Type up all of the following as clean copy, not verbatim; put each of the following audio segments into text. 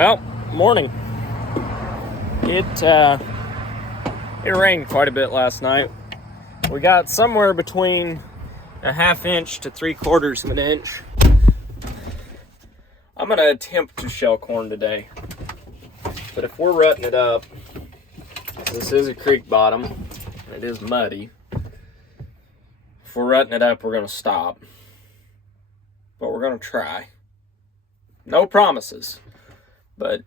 Well, morning. It rained quite a bit last night. We got somewhere between a ½ inch to 3/4 of an inch. I'm gonna attempt to shell corn today, but if we're rutting it up, this is a creek bottom, and it is muddy. If we're rutting it up, we're gonna stop, but we're gonna try. No promises, but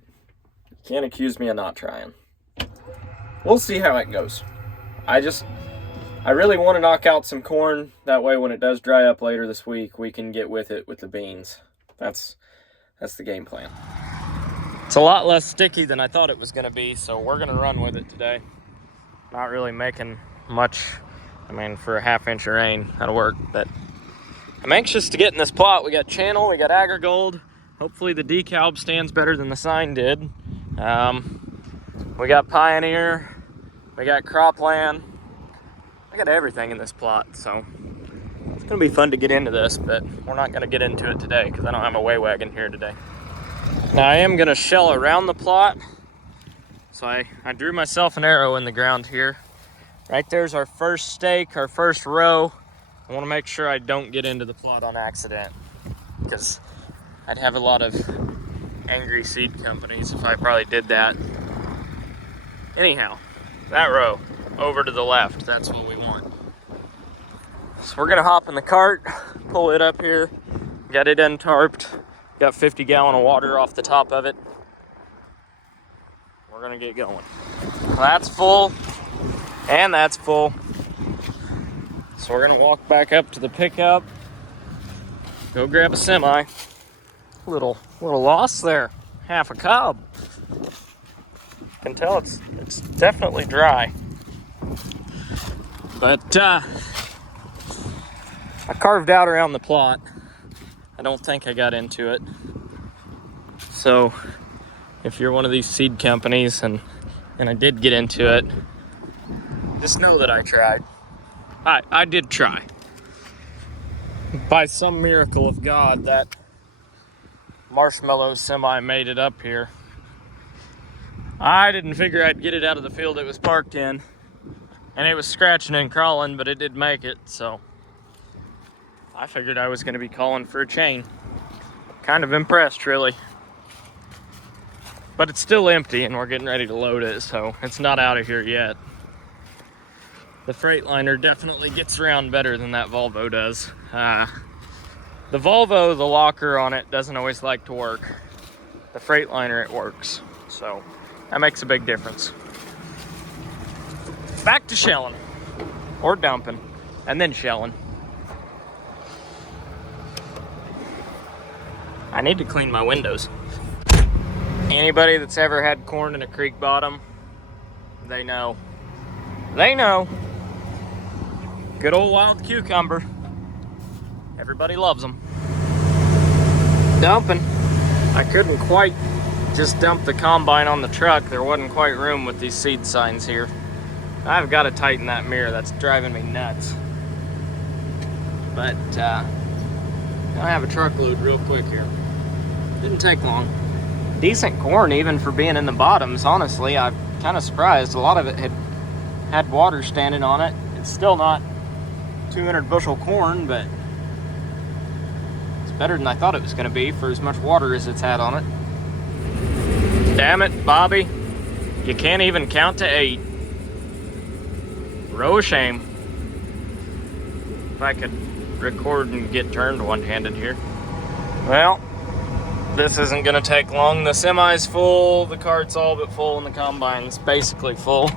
you can't accuse me of not trying. We'll see how it goes. I really want to knock out some corn. That way when it does dry up later this week, we can get with it with the beans. That's the game plan. It's a lot less sticky than I thought it was going to be, so we're going to run with it today. Not really making much. I mean, for a ½ inch of rain, that'll work. But I'm anxious to get in this plot. We got Channel, we got AgriGold. Hopefully the decal stands better than the sign did. We got Pioneer, we got Cropland. I got everything in this plot, so it's gonna be fun to get into this, but we're not gonna get into it today because I don't have a weigh wagon here today. Now I am gonna shell around the plot. So I drew myself an arrow in the ground here. Right there's our first stake, our first row. I wanna make sure I don't get into the plot on accident because I'd have a lot of angry seed companies if I probably did that. Anyhow, that row over to the left, that's what we want. So we're gonna hop in the cart, pull it up here, get it untarped, got 50 gallon of water off the top of it. We're gonna get going. That's full, and that's full. So we're gonna walk back up to the pickup, go grab a semi. Little loss there, half a cob. Can tell it's definitely dry. But I carved out around the plot. I don't think I got into it. So if you're one of these seed companies and I did get into it, just know that I tried. I did try. By some miracle of God, that marshmallow semi made it up here. I didn't figure I'd get it out of the field it was parked in. And it was scratching and crawling, but it did make it, so I figured I was going to be calling for a chain. Kind of impressed, really. But it's still empty, and we're getting ready to load it, so it's not out of here yet. The Freightliner definitely gets around better than that Volvo does. The Volvo, the locker on it doesn't always like to work. The Freightliner, it works, so that makes a big difference. Back to shelling, or dumping, and then shelling. I need to clean my windows. Anybody that's ever had corn in a creek bottom, they know. They know. Good old wild cucumber. Everybody loves them. Dumping. I couldn't quite just dump the combine on the truck. There wasn't quite room with these seed signs here. I've got to tighten that mirror. That's driving me nuts. But I have a truckload real quick here. Didn't take long. Decent corn even for being in the bottoms. Honestly, I'm kind of surprised. A lot of it had water standing on it. It's still not 200 bushel corn, but it's better than I thought it was going to be for as much water as it's had on it. Damn it, Bobby. You can't even count to 8. Row of shame. If I could record and get turned one-handed here. Well, this isn't gonna take long. The semi's full, the cart's all but full, and the combine's basically full.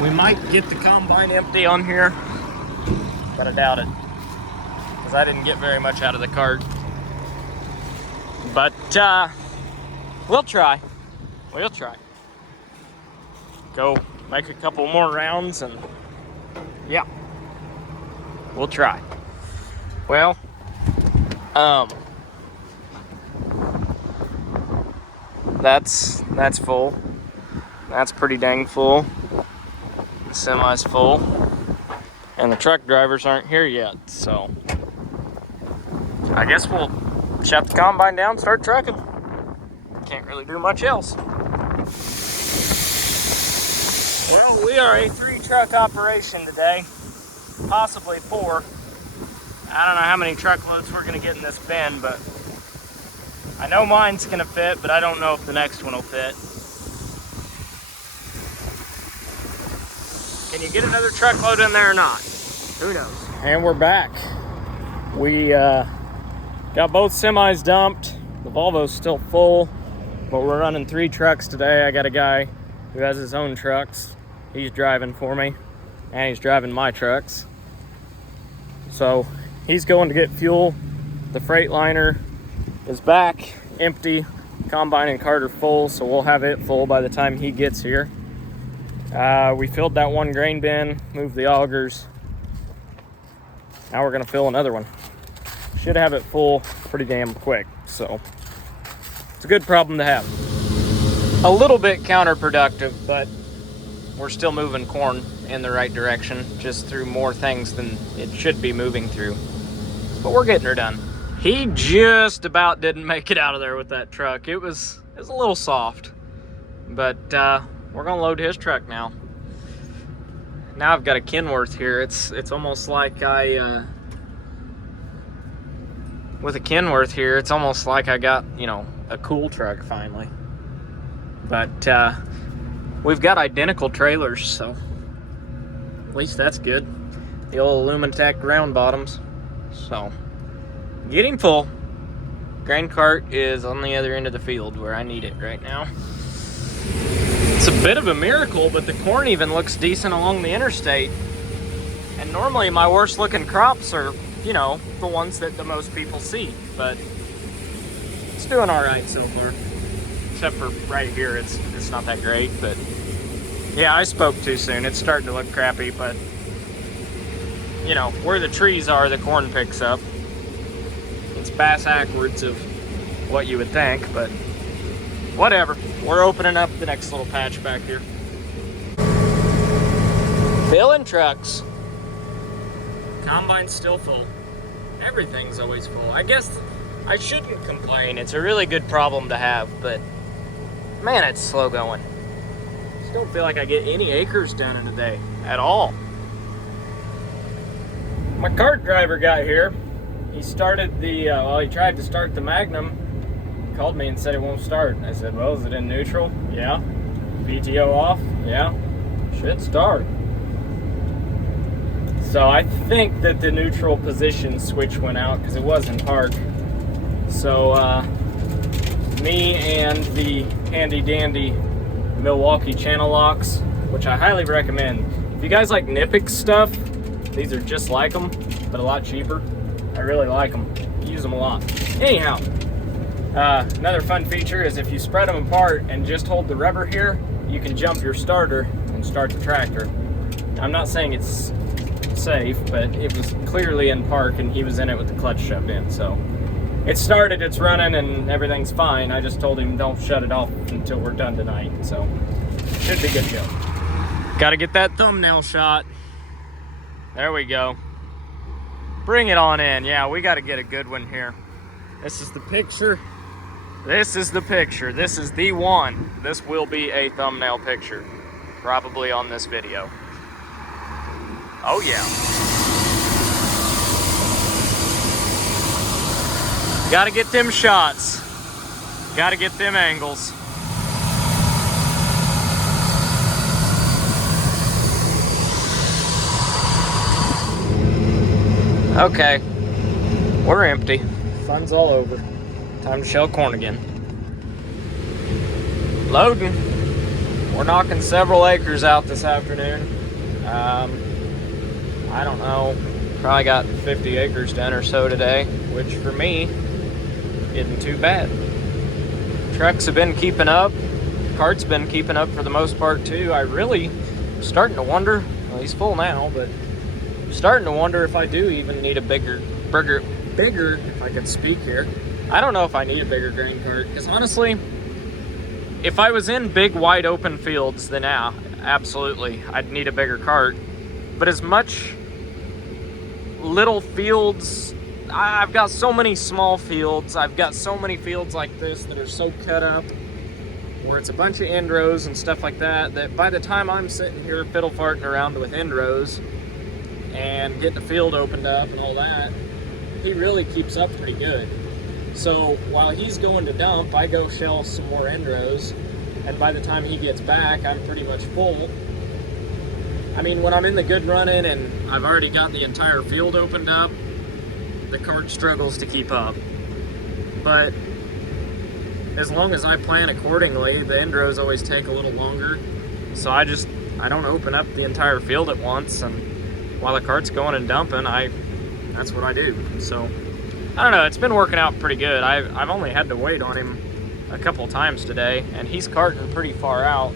We might get the combine empty on here, but I doubt it, because I didn't get very much out of the cart. But we'll try. We'll try. Go make a couple more rounds and yeah, we'll try. Well, that's full. That's pretty dang full. The semi's full, and the truck drivers aren't here yet, so I guess we'll shut the combine down, start trucking. can't really do much else. Well, we are a 3-truck operation today, possibly 4. I don't know how many truckloads we're gonna get in this bin, but I know mine's gonna fit, but I don't know if the next one will fit. Can you get another truckload in there or not? Who knows? And we're back. We got both semis dumped. The Volvo's still full, but we're running 3 trucks today. I got a guy who has his own trucks. He's driving for me, and he's driving my trucks. So he's going to get fuel. The Freightliner is back, empty. Combine and cart are full, so we'll have it full by the time he gets here. We filled that 1 grain bin, moved the augers. Now we're gonna fill another one. Should have it full pretty damn quick, so it's a good problem to have. A little bit counterproductive, but we're still moving corn in the right direction, just through more things than it should be moving through. But we're getting her done. He just about didn't make it out of there with that truck. It was a little soft, but we're gonna load his truck now. Now I've got a Kenworth here. It's almost like with a Kenworth here, it's almost like I got, you know, a cool truck finally. But we've got identical trailers, so at least that's good. The old Lumitech round bottoms. So getting full. Grain cart is on the other end of the field where I need it right now. It's a bit of a miracle, but the corn even looks decent along the interstate. And normally my worst looking crops are, you know, the ones that the most people see, but it's doing all right so far. Except for right here, it's not that great, but yeah, I spoke too soon. It's starting to look crappy, but you know, where the trees are, the corn picks up. It's backwards of what you would think, but whatever. We're opening up the next little patch back here. Filling trucks. Combine's still full. Everything's always full. I guess I shouldn't complain. It's a really good problem to have, but man, it's slow going. Just don't feel like I get any acres done in a day at all. My cart driver got here. He started the, he tried to start the Magnum. He called me and said it won't start. I said, well, is it in neutral? Yeah. PTO off? Yeah. Should start. So I think that the neutral position switch went out because it was in park. So me and the handy dandy Milwaukee channel locks, which I highly recommend. If you guys like Nipix stuff, these are just like them, but a lot cheaper. I really like them. Use them a lot. Anyhow, another fun feature is if you spread them apart and just hold the rubber here, you can jump your starter and start the tractor. I'm not saying it's safe, but it was clearly in park and he was in it with the clutch shoved in, so it started, it's running, and everything's fine. I just told him don't shut it off until we're done tonight, so should be good to go. Gotta get that thumbnail shot. There we go. Bring it on in. Yeah, we gotta get a good one here. This is the picture. This is the picture. This is the one. This will be a thumbnail picture, probably on this video. Oh yeah. Gotta get them shots. Gotta get them angles. Okay, we're empty. Fun's all over. Time to shell corn again. Loading. We're knocking several acres out this afternoon. I don't know, probably got 50 acres done or so today, which for me, isn't too bad. Trucks have been keeping up. Cart's been keeping up for the most part too. I really starting to wonder, well, he's full now, but I'm starting to wonder if I do even need a bigger, if I could speak here. I don't know if I need a bigger grain cart, because honestly, if I was in big wide open fields, then yeah, absolutely, I'd need a bigger cart. But as much little fields I've got so many small fields. I've got so many fields like this that are so cut up, where it's a bunch of end rows and stuff like that, that by the time I'm sitting here fiddle farting around with end rows and getting the field opened up and all that, he really keeps up pretty good. So while he's going to dump, I go shell some more end rows, and by the time he gets back, I'm pretty much full. I mean, when I'm in the good running and I've already got the entire field opened up, the cart struggles to keep up. But as long as I plan accordingly, the end rows always take a little longer. So I don't open up the entire field at once, and while the cart's going and dumping, that's what I do. So I don't know, it's been working out pretty good. I've only had to wait on him a couple times today, and he's carting pretty far out.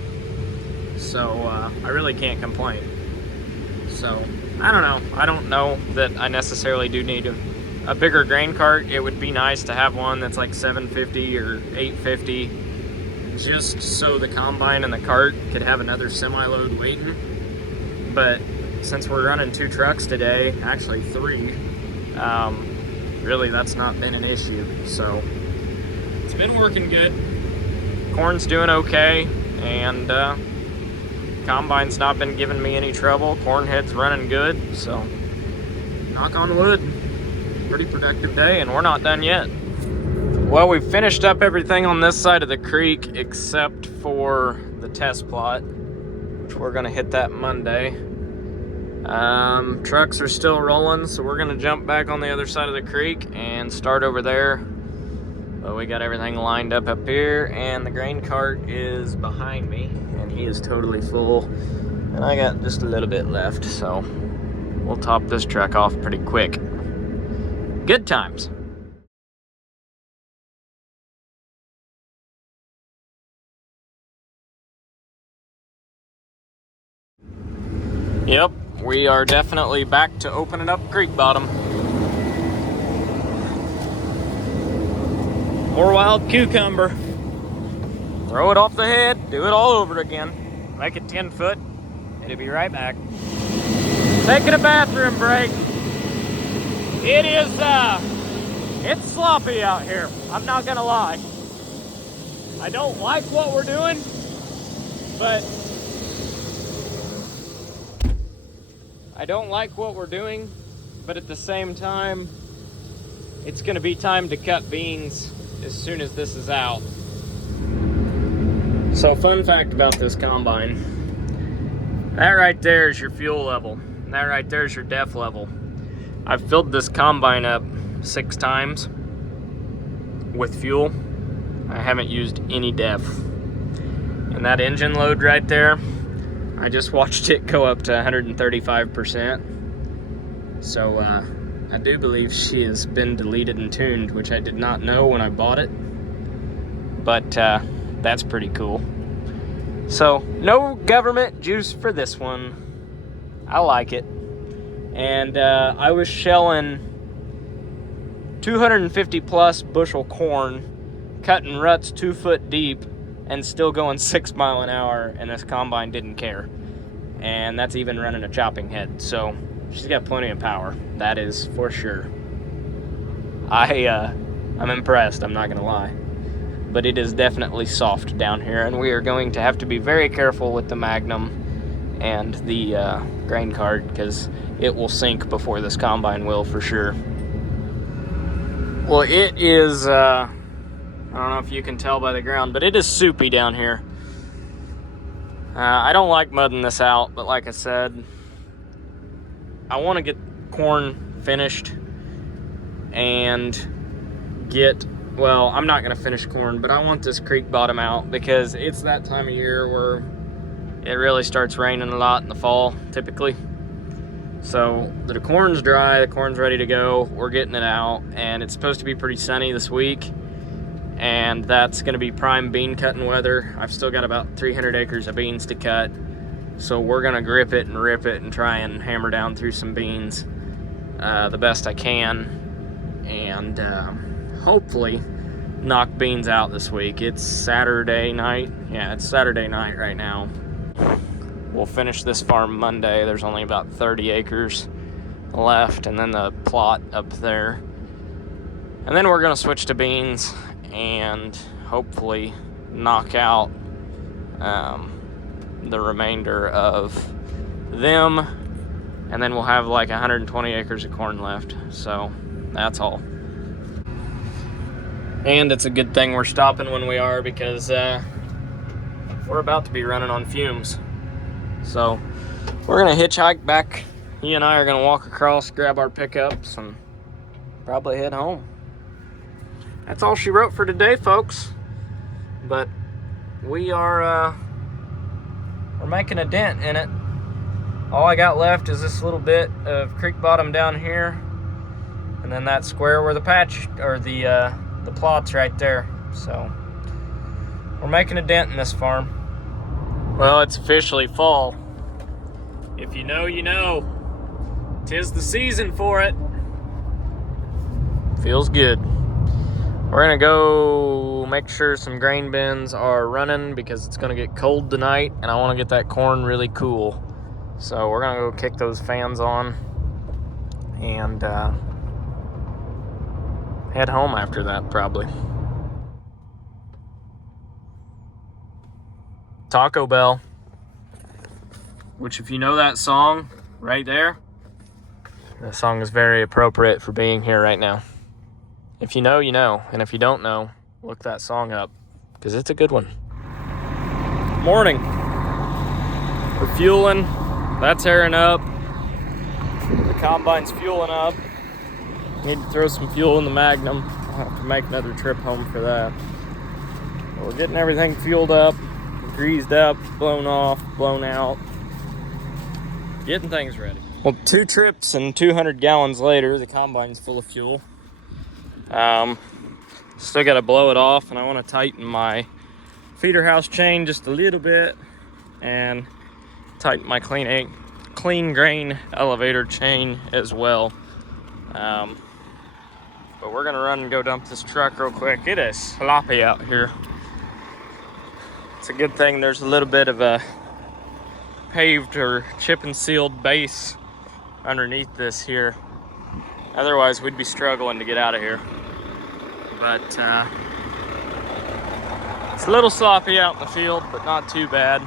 So I really can't complain. So I don't know. I don't know that I necessarily do need a bigger grain cart. It would be nice to have one that's like 750 or 850, just so the combine and the cart could have another semi-load waiting. But since we're running 2 trucks today, actually 3, really that's not been an issue. So it's been working good. Corn's doing okay, and combine's not been giving me any trouble. Corn head's running good, so knock on wood. Pretty productive day, and we're not done yet. Well, we've finished up everything on this side of the creek except for the test plot, which we're gonna hit that Monday. Trucks are still rolling, so we're gonna jump back on the other side of the creek and start over there. But we got everything lined up here, and the grain cart is behind me, and he is totally full, and I got just a little bit left, so we'll top this truck off pretty quick. Good times. Yep, we are definitely back to opening up creek bottom. More wild cucumber. Throw it off the head, do it all over again. Make it 10 foot, it'll be right back. Taking a bathroom break. It is, it's sloppy out here. I'm not gonna lie. I don't like what we're doing, but at the same time, it's gonna be time to cut beans as soon as this is out. So fun fact about this combine, that right there is your fuel level. That right there is your def level. I've filled this combine up 6 times with fuel. I haven't used any def. And that engine load right there, I just watched it go up to 135%. So I do believe she has been deleted and tuned, which I did not know when I bought it. But that's pretty cool. So no government juice for this one. I like it. And I was shelling 250 plus bushel corn, cutting ruts 2 foot deep, and still going 6 miles an hour, and this combine didn't care. And that's even running a chopping head, so she's got plenty of power, that is for sure. I'm impressed, I'm not gonna lie. But it is definitely soft down here, and we are going to have to be very careful with the Magnum and the grain cart, because it will sink before this combine will for sure. Well, it is, I don't know if you can tell by the ground, but it is soupy down here. I don't like mudding this out, but like I said, I want to get corn finished and get, well, I'm not going to finish corn, but I want this creek bottom out, because it's that time of year where it really starts raining a lot in the fall, typically. So the corn's dry, the corn's ready to go, we're getting it out, and it's supposed to be pretty sunny this week, and that's going to be prime bean cutting weather. I've still got about 300 acres of beans to cut, so we're going to grip it and rip it and try and hammer down through some beans the best I can, and hopefully knock beans out this week. It's Saturday night. Yeah, it's Saturday night right now. We'll finish this farm Monday. There's only about 30 acres left, and then the plot up there And then we're gonna switch to beans and hopefully knock out the remainder of them, and then we'll have like 120 acres of corn left. So that's all. And it's a good thing we're stopping when we are, because we're about to be running on fumes. So we're gonna hitchhike back. He and I are gonna walk across, grab our pickups, and probably head home. That's all she wrote for today, folks. But we're making a dent in it. All I got left is this little bit of creek bottom down here, and then that square where the patch, or the plot's right there. So we're making a dent in this farm. Well, it's officially fall. If you know, you know. 'Tis the season for it. Feels good. We're gonna go make sure some grain bins are running, because it's gonna get cold tonight and I wanna get that corn really cool. So we're gonna go kick those fans on and head home after that, probably. Taco Bell, which, if you know that song right there, that song is very appropriate for being here right now. If you know, you know. And if you don't know, look that song up, because it's a good one. Morning. We're fueling. That's airing up. The combine's fueling up. Need to throw some fuel in the Magnum. I'll have to make another trip home for that. But we're getting everything fueled up, greased up, blown off, blown out. Getting things ready. Well, 2 trips and 200 gallons later, the combine's full of fuel. Still got to blow it off, and I want to tighten my feeder house chain just a little bit and tighten my clean grain elevator chain as well. But we're gonna run and go dump this truck real quick. It is sloppy out here. It's a good thing there's a little bit of a paved or chip and sealed base underneath this here. Otherwise, we'd be struggling to get out of here. But it's a little sloppy out in the field, but not too bad.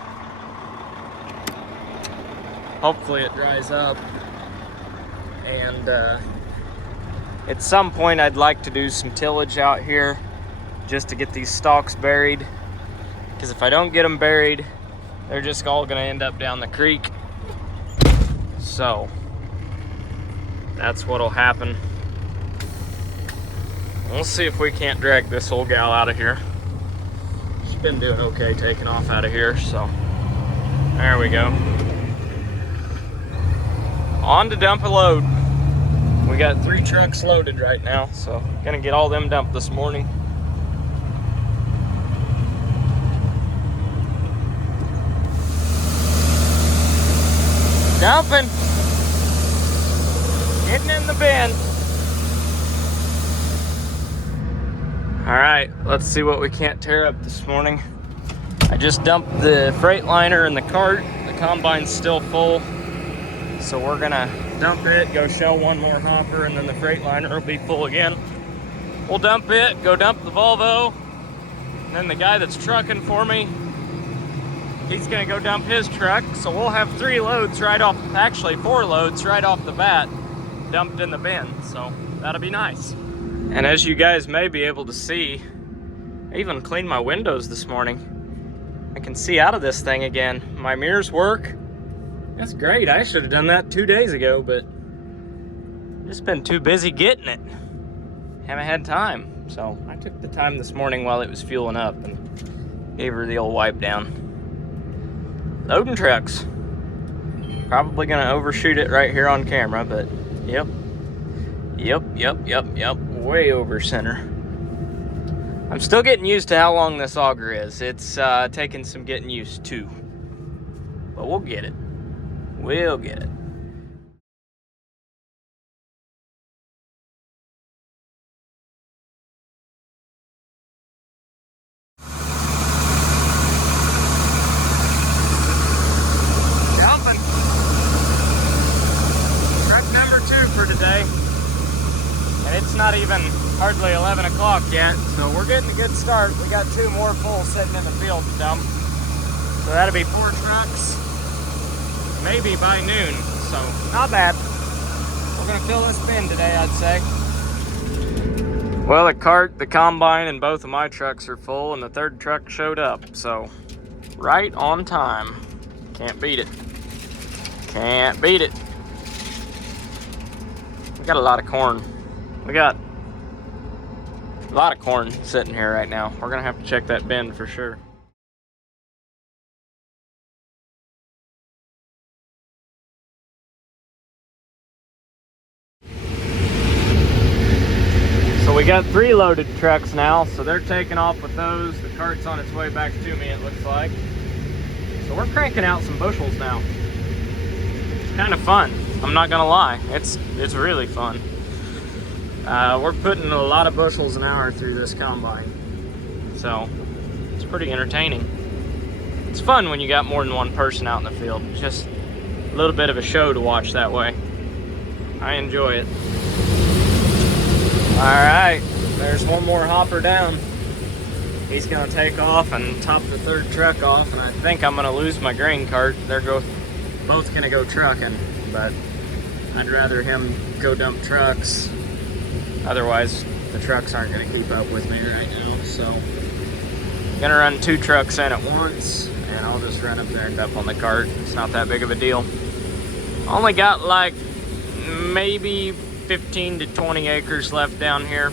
Hopefully it dries up. And at some point, I'd like to do some tillage out here just to get these stalks buried. Because if I don't get them buried, they're just all gonna end up down the creek. So that's what'll happen. We'll see if we can't drag this old gal out of here. She's been doing okay taking off out of here, so there we go. On to dump a load. We got 3 trucks loaded right now, so gonna get all them dumped this morning. Dumping. Getting in the bin. All right, let's see what we can't tear up this morning. I just dumped the Freightliner in the cart. The combine's still full, so we're gonna dump it, go shell 1 more hopper, and then the Freightliner will be full again. We'll dump it, go dump the Volvo, and then the guy that's trucking for me, he's gonna go dump his truck, so we'll have 3 loads right off, actually 4 loads right off the bat dumped in the bin, so that'll be nice. And as you guys may be able to see, I even cleaned my windows this morning. I can see out of this thing again. My mirrors work. That's great. I should have done that 2 days ago, but just been too busy getting it. Haven't had time. So I took the time this morning while it was fueling up and gave her the old wipe down. Loading trucks. Probably gonna overshoot it right here on camera, but yep. Way over center. I'm still getting used to how long this auger is. It's taking some getting used to. But we'll get it. We'll get it. Dumping. Truck number 2 for today. And it's not even hardly 11 o'clock yet, so we're getting a good start. We got 2 more full sitting in the field to dump. So that'll be 4 trucks, maybe by noon, so not bad. We're gonna fill this bin today, I'd say. Well, the cart, the combine, and both of my trucks are full, and the 3rd truck showed up, so right on time. Can't beat it. Can't beat it. We got a lot of corn. We got a lot of corn sitting here right now. We're gonna have to check that bin for sure. So we got 3 loaded trucks now, so they're taking off with those. The cart's on its way back to me, it looks like. So we're cranking out some bushels now. It's kind of fun, I'm not gonna lie. It's really fun. We're putting a lot of bushels an hour through this combine, so it's pretty entertaining. It's fun when you got more than one person out in the field. It's just a little bit of a show to watch that way. I enjoy it. All right, there's one more hopper down. He's gonna take off and top the 3rd truck off, and I think I'm gonna lose my grain cart. They're both gonna go trucking, but I'd rather him go dump trucks. Otherwise, the trucks aren't gonna keep up with me right now, so I'm gonna run 2 trucks in at once, and I'll just run up there and dump on the cart. It's not that big of a deal. Only got like maybe 15 to 20 acres left down here,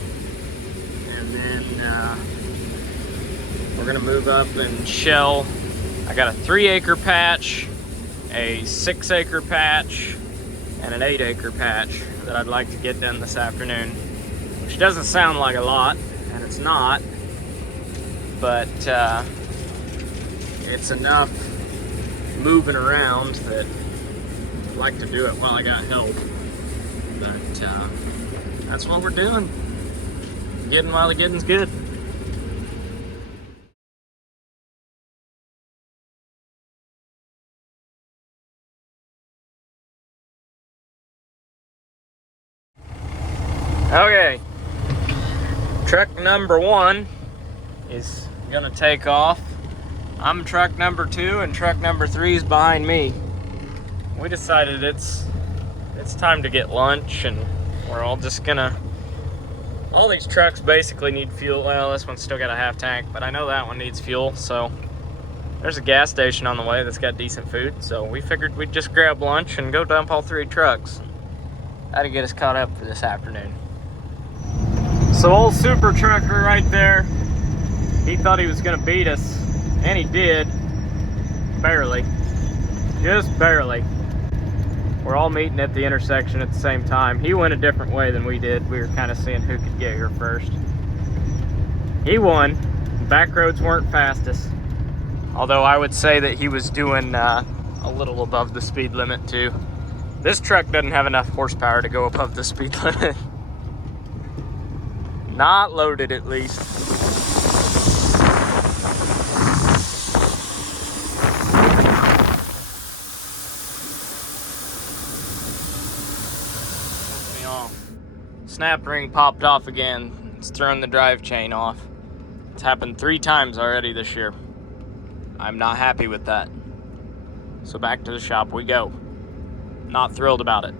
and then we're gonna move up and shell. I got a 3-acre patch, a 6-acre patch, and an 8-acre patch that I'd like to get done this afternoon, which doesn't sound like a lot, and it's not, but it's enough moving around that I'd like to do it while I got help. But that's what we're doing. Getting while the getting's good. Okay, truck number 1 is gonna take off. I'm truck number 2, and truck number 3 is behind me. We decided it's time to get lunch, and we're all just gonna, all these trucks basically need fuel. Well, this one's still got a half tank, but I know that one needs fuel, so there's a gas station on the way that's got decent food, so we figured we'd just grab lunch and go dump all 3 trucks. That'll get us caught up for this afternoon. So old super trucker right there, he thought he was gonna beat us, and he did. Barely. Just barely. We're all meeting at the intersection at the same time. He went a different way than we did. We were kind of seeing who could get here first. He won. Back roads weren't fastest. Although I would say that he was doing a little above the speed limit too. This truck doesn't have enough horsepower to go above the speed limit. Not loaded, at least. Me off. Snap ring popped off again. It's thrown the drive chain off. It's happened 3 times already this year. I'm not happy with that. So back to the shop we go. Not thrilled about it.